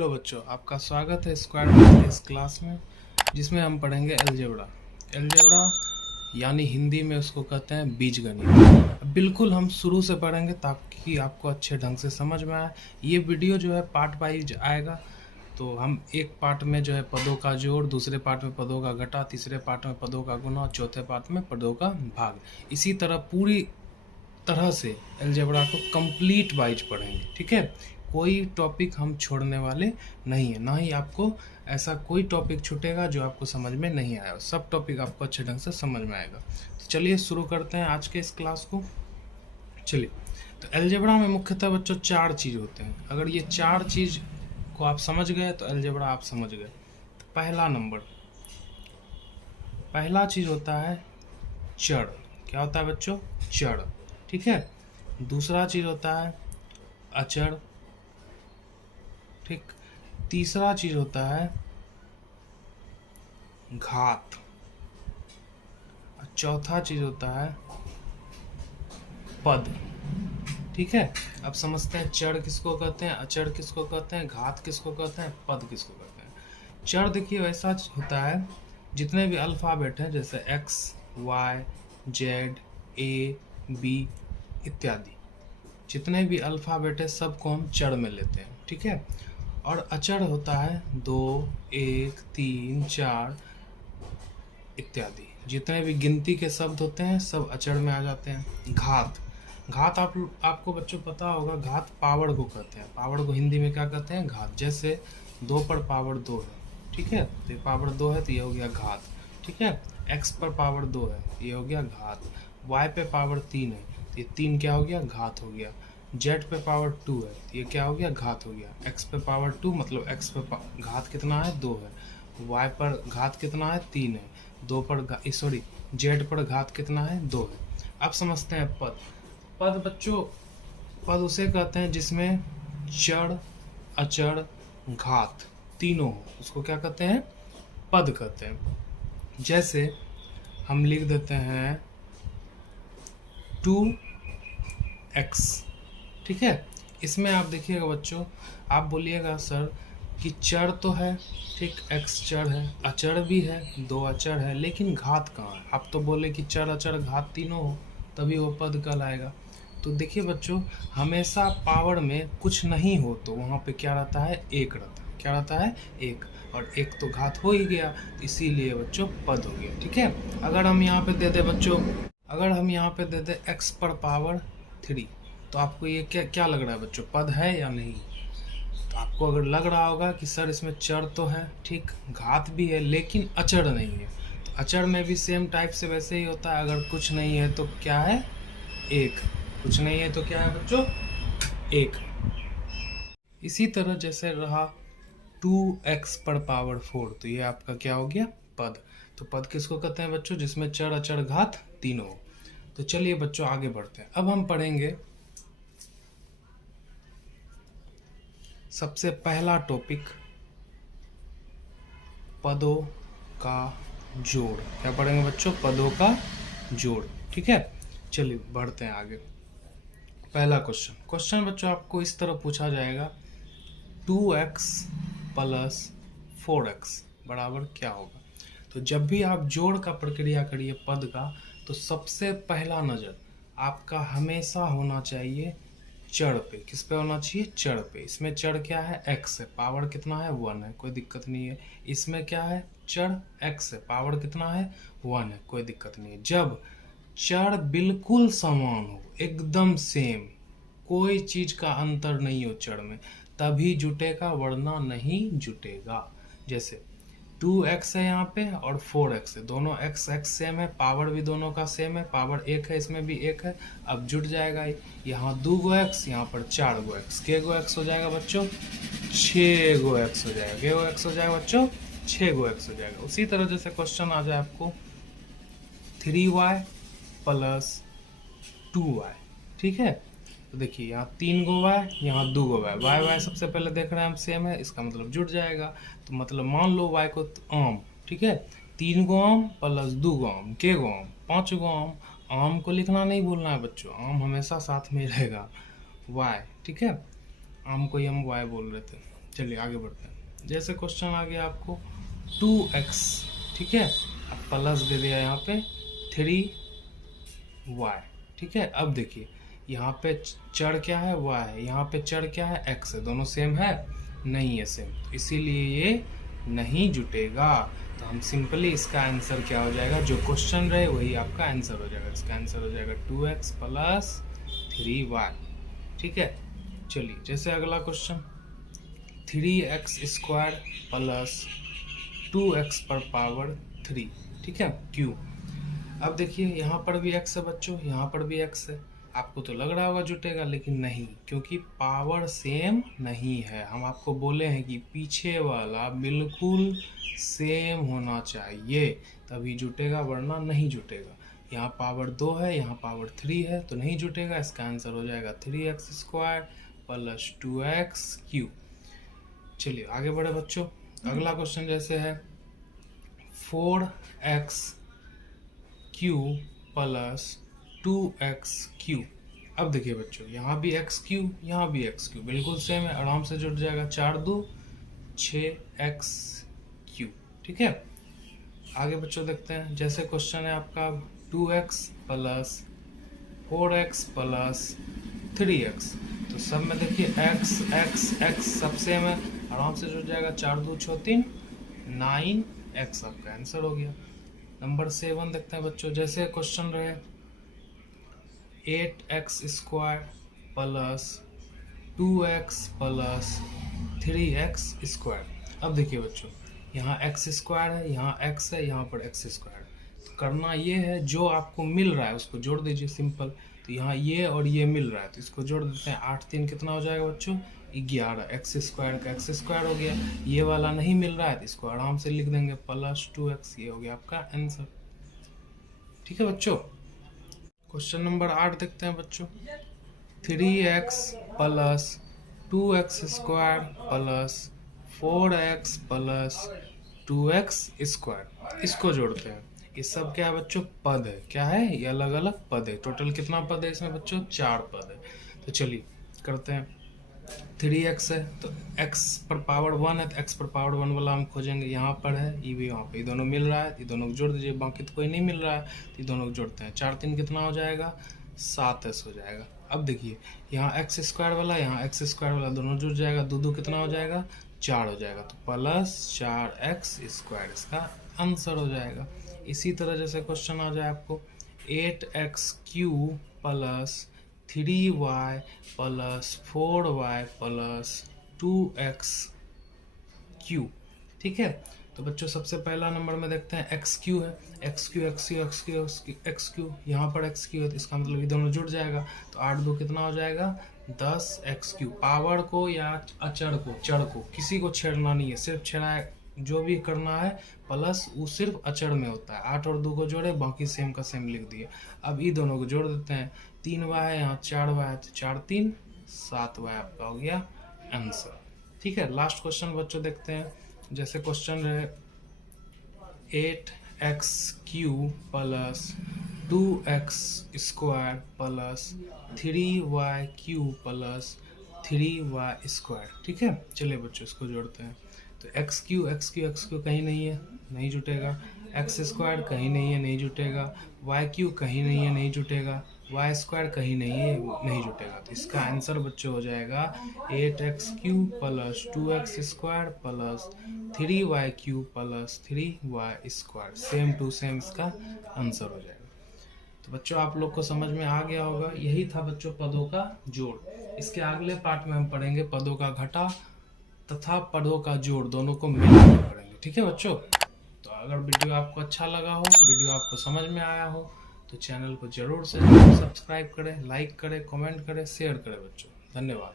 Hello बच्चों, आपका स्वागत है स्क्वायर के इस क्लास में जिसमें हम पढ़ेंगे अलजेब्रा। अलजेब्रा यानी हिंदी में उसको कहते हैं बीजगणित। बिल्कुल हम शुरू से पढ़ेंगे ताकि आपको अच्छे ढंग से समझ में आए। ये वीडियो जो है पार्ट वाइज आएगा, तो हम एक पार्ट में जो है पदों का जोड़, दूसरे पार्ट में पदों का घटा, तीसरे पार्ट में पदों का गुणा, चौथे पार्ट में पदों का भाग। इसी तरह पूरी तरह से अलजेब्रा को कंप्लीट वाइज पढ़ेंगे, ठीक है। कोई टॉपिक हम छोड़ने वाले नहीं है, ना ही आपको ऐसा कोई टॉपिक छूटेगा जो आपको समझ में नहीं आया। सब टॉपिक आपको अच्छे ढंग से समझ में आएगा। तो चलिए शुरू करते हैं आज के इस क्लास को। चलिए, तो अलजेब्रा में मुख्यतः बच्चों 4 चीज़ होते हैं। अगर ये 4 चीज़ को आप समझ गए तो अलजेब्रा आप समझ गए। तो पहला चीज़ होता है चर। क्या होता है बच्चों? चर, ठीक है। दूसरा चीज़ होता है अचर, ठीक। तीसरा चीज़ होता है घात, और चौथा चीज़ होता है पद, ठीक है। अब समझते हैं चर किसको कहते हैं, अचर किसको कहते हैं, घात किसको कहते हैं, पद किसको कहते हैं। चर देखिए वैसा होता है जितने भी अल्फ़ाबेट हैं, जैसे एक्स, वाई, जेड, ए, बी इत्यादि, जितने भी अल्फ़ाबेट है सबको हम चर में लेते हैं, ठीक है। और अचर होता है 2, 1, 3, 4 इत्यादि, जितने भी गिनती के शब्द होते हैं सब अचर में आ जाते हैं। घात आपको बच्चों पता होगा, घात पावर को कहते हैं। पावर को हिंदी में क्या कहते हैं? घात। जैसे 2 पर पावर 2 है, ठीक है, तो ये पावर 2 है तो ये हो गया घात, ठीक है। x पर पावर 2 है, ये हो गया घात। y पे पावर 3 है तो ये 3 क्या हो गया? घात हो गया। z पे पावर 2 है तो ये क्या हो गया? घात हो गया। x पे पावर 2 मतलब x पे घात कितना है? 2 है। y पर घात कितना है? 3 है। 2 पर z पर घात कितना है? 2 है। अब समझते हैं पद बच्चों, पद उसे कहते हैं जिसमें चर, अचर, घात तीनों हो, उसको क्या कहते हैं? पद कहते हैं। जैसे हम लिख देते हैं 2x, ठीक है। इसमें आप देखिएगा बच्चों, आप बोलिएगा सर कि चर तो है, ठीक, x चर है, अचर भी है, 2 अचर है, लेकिन घात कहाँ है? आप तो बोले कि चर, अचर, घात तीनों हो तभी वो पद कहलाएगा। तो देखिए बच्चों, हमेशा पावर में कुछ नहीं हो तो वहाँ पे क्या रहता है? 1 रहता है। क्या रहता है? 1, और 1 तो घात हो ही गया, इसीलिए बच्चों पद हो गया, ठीक है। अगर हम यहाँ पे दे दे बच्चों, अगर हम यहाँ पे दे दे x पर पावर 3, तो आपको ये क्या लग रहा है बच्चों? पद है या नहीं? तो आपको अगर लग रहा होगा कि सर इसमें चर तो है, ठीक, घात भी है, लेकिन अचर नहीं है। तो अचर में भी सेम टाइप से वैसे ही होता है, अगर कुछ नहीं है तो क्या है? 1, कुछ नहीं है तो क्या है बच्चों? 1। इसी तरह जैसे रहा 2x पर पावर 4, तो ये आपका क्या हो गया? पद। तो पद किसको कहते हैं बच्चों? जिसमें चर, अचर, घात तीनों हो। तो चलिए बच्चों आगे बढ़ते हैं। अब हम पढ़ेंगे सबसे पहला टॉपिक, पदों का जोड़। क्या पढ़ेंगे बच्चों? पदों का जोड़, ठीक है। चलिए बढ़ते हैं आगे। पहला क्वेश्चन बच्चों आपको इस तरह पूछा जाएगा, 2x प्लस 4x बराबर क्या होगा? तो जब भी आप जोड़ का प्रक्रिया करिए पद का, तो सबसे पहला नज़र आपका हमेशा होना चाहिए चर पे। किस पे होना चाहिए? चर पे। इसमें चर क्या है? x है, पावर कितना है? 1 है, कोई दिक्कत नहीं है। इसमें क्या है? चर x है, पावर कितना है? 1 है, कोई दिक्कत नहीं है। जब चर बिल्कुल समान हो, एकदम सेम, कोई चीज का अंतर नहीं हो चर में, तभी जुटेगा, वरना नहीं जुटेगा। जैसे 2x है यहाँ पे और 4x है, दोनों x सेम है, पावर भी दोनों का सेम है, पावर 1 है, इसमें भी 1 है, अब जुट जाएगा। यहाँ 2 गो x, यहाँ पर 4 गो x, के गो x हो जाएगा बच्चों? 6 गो x हो जाएगा। के गो x हो जाएगा बच्चों? 6 गो x हो जाएगा। उसी तरह जैसे क्वेश्चन आ जाए आपको 3y प्लस 2y, ठीक है। तो देखिए यहाँ 3 गो y, यहाँ 2 गो y सबसे पहले देख रहे हैं हम सेम है, इसका मतलब जुट जाएगा। तो मतलब मान लो y को आम, ठीक है, 3 गो आम प्लस 2 गो आम, के गो आम? 5 गो आम। आम को लिखना नहीं भूलना है बच्चों, आम हमेशा साथ में रहेगा, y, ठीक है। आम को ही हम y बोल रहे थे। चलिए आगे बढ़ते हैं। जैसे क्वेश्चन आ गया आपको 2x, ठीक है, अब प्लस दे दिया यहाँ पे 3y, ठीक है। अब देखिए यहाँ पे चर क्या है, y है, यहाँ पे चर क्या है, x है, दोनों सेम है, नहीं है सेम, इसीलिए ये नहीं जुटेगा। तो हम सिंपली इसका आंसर क्या हो जाएगा, जो क्वेश्चन रहे वही आपका आंसर हो जाएगा। इसका आंसर हो जाएगा 2x प्लस 3y, ठीक है। चलिए जैसे अगला question 3x square plus 2x पर पावर 3, ठीक है, क्यू। अब देखिए यहाँ पर भी x है बच्चों, यहाँ पर भी x है। आपको तो लग रहा होगा जुटेगा, लेकिन नहीं, क्योंकि पावर सेम नहीं है। हम आपको बोले हैं कि पीछे वाला बिल्कुल सेम होना चाहिए तभी जुटेगा, वरना नहीं जुटेगा। यहाँ पावर 2 है, यहाँ पावर 3 है, तो नहीं जुटेगा। इसका आंसर हो जाएगा 3x square plus 2x Q. चलिए आगे बढ़े बच्चों। अगला क्वेश्चन जैसे है 4x Q plus 2x Q. अब देखिए बच्चों यहाँ भी x क्यू, यहाँ भी x क्यू, बिल्कुल सेम है, आराम से जुट जाएगा। 4 2 6x क्यू, ठीक है। आगे बच्चों देखते हैं। जैसे क्वेश्चन है आपका 2x plus 4x plus 3x, तो सब में देखिए x x x सब सेम है, आराम से जुट जाएगा। 4 2 6 3 9x आपका आंसर हो गया। नंबर 7 देखते हैं बच्चों। जैसे क्वेश्चन रहे 8x square plus 2x plus 3x square. अब देखिए बच्चों यहाँ x स्क्वायर है, यहाँ x है, यहाँ पर x स्क्वायर। तो करना ये है, जो आपको मिल रहा है उसको जोड़ दीजिए, सिंपल। तो यहाँ ये और ये मिल रहा है, तो इसको जोड़ देते हैं। 8 3 कितना हो जाएगा बच्चों, 11। x स्क्वायर का x स्क्वायर हो गया। ये वाला नहीं मिल रहा है तो इसको आराम से लिख देंगे प्लस 2x, ये हो गया आपका आंसर, ठीक है बच्चों। क्वेश्चन नंबर 8 देखते हैं बच्चों। 3x plus 2x square plus 4x plus 2x square, इसको जोड़ते हैं। ये सब क्या है बच्चों, पद है। क्या है, ये अलग अलग पद है। टोटल कितना पद है इसमें बच्चों, 4 पद है। तो चलिए करते हैं। 3x है तो x पर पावर 1 है, तो x पर पावर 1 वाला हम खोजेंगे। यहाँ पर है, ये भी यहाँ पे, ये दोनों मिल रहा है, ये दोनों को जोड़ दीजिए। बाकी तो कोई नहीं मिल रहा है तो ये दोनों को जोड़ते हैं। 4 3 कितना हो जाएगा, 7s हो जाएगा। अब देखिए यहाँ x स्क्वायर वाला, यहाँ x स्क्वायर वाला दोनों जुड़ जाएगा। 2 2 कितना हो जाएगा, 4 हो जाएगा। तो प्लस 4x स्क्वायर इसका आंसर हो जाएगा। इसी तरह जैसे क्वेश्चन आ जाए आपको 8x cube plus 3y plus 4y plus 2x Q, ठीक है। तो बच्चों सबसे पहला नंबर में देखते हैं एक्स क्यू है। X Q x Q x Q x Q, यहाँ पर एक्स क्यू है तो इसका मतलब ये दोनों जुड़ जाएगा। तो 8 2 कितना हो जाएगा, 10x क्यू। पावर को या अचर को, चर को, किसी को छेड़ना नहीं है, सिर्फ छेड़ा जो भी करना है प्लस वो सिर्फ अचर में होता है। 8 और 2 को जोड़े, बाकी सेम का सेम लिख दिए। अब ये दोनों को जोड़ देते हैं। 3y है, यहाँ 4y है, तो 4 3 7y आपका हो गया आंसर, ठीक है। लास्ट क्वेश्चन बच्चों देखते हैं। जैसे क्वेश्चन रहे 8x cube plus 2x square plus 3y cube plus 3y square, ठीक है। चलिए बच्चों इसको जोड़ते हैं। तो एक्स क्यू कहीं नहीं है, नहीं जुटेगा। एक्स स्क्वायर कहीं नहीं है, नहीं जुटेगा। वाई क्यू कहीं नहीं है, नहीं जुटेगा। वाई स्क्वायर कहीं नहीं है, नहीं जुटेगा। तो इसका आंसर बच्चों हो जाएगा 8x cube plus 2x square plus 3y cube plus 3y square. Same to same इसका आंसर हो जाएगा। तो बच्चों आप लोग को समझ में आ गया होगा। यही था बच्चों पदों का जोड़। इसके अगले पार्ट में हम पढ़ेंगे पदों का घटा तथा पदों का जोड़, दोनों को मिलाकर पढ़ेंगे, ठीक है बच्चों। तो अगर वीडियो आपको अच्छा लगा हो, वीडियो आपको समझ में आया हो, तो चैनल को जरूर से सब्सक्राइब करें, लाइक करें, कमेंट करें, शेयर करें बच्चों। धन्यवाद।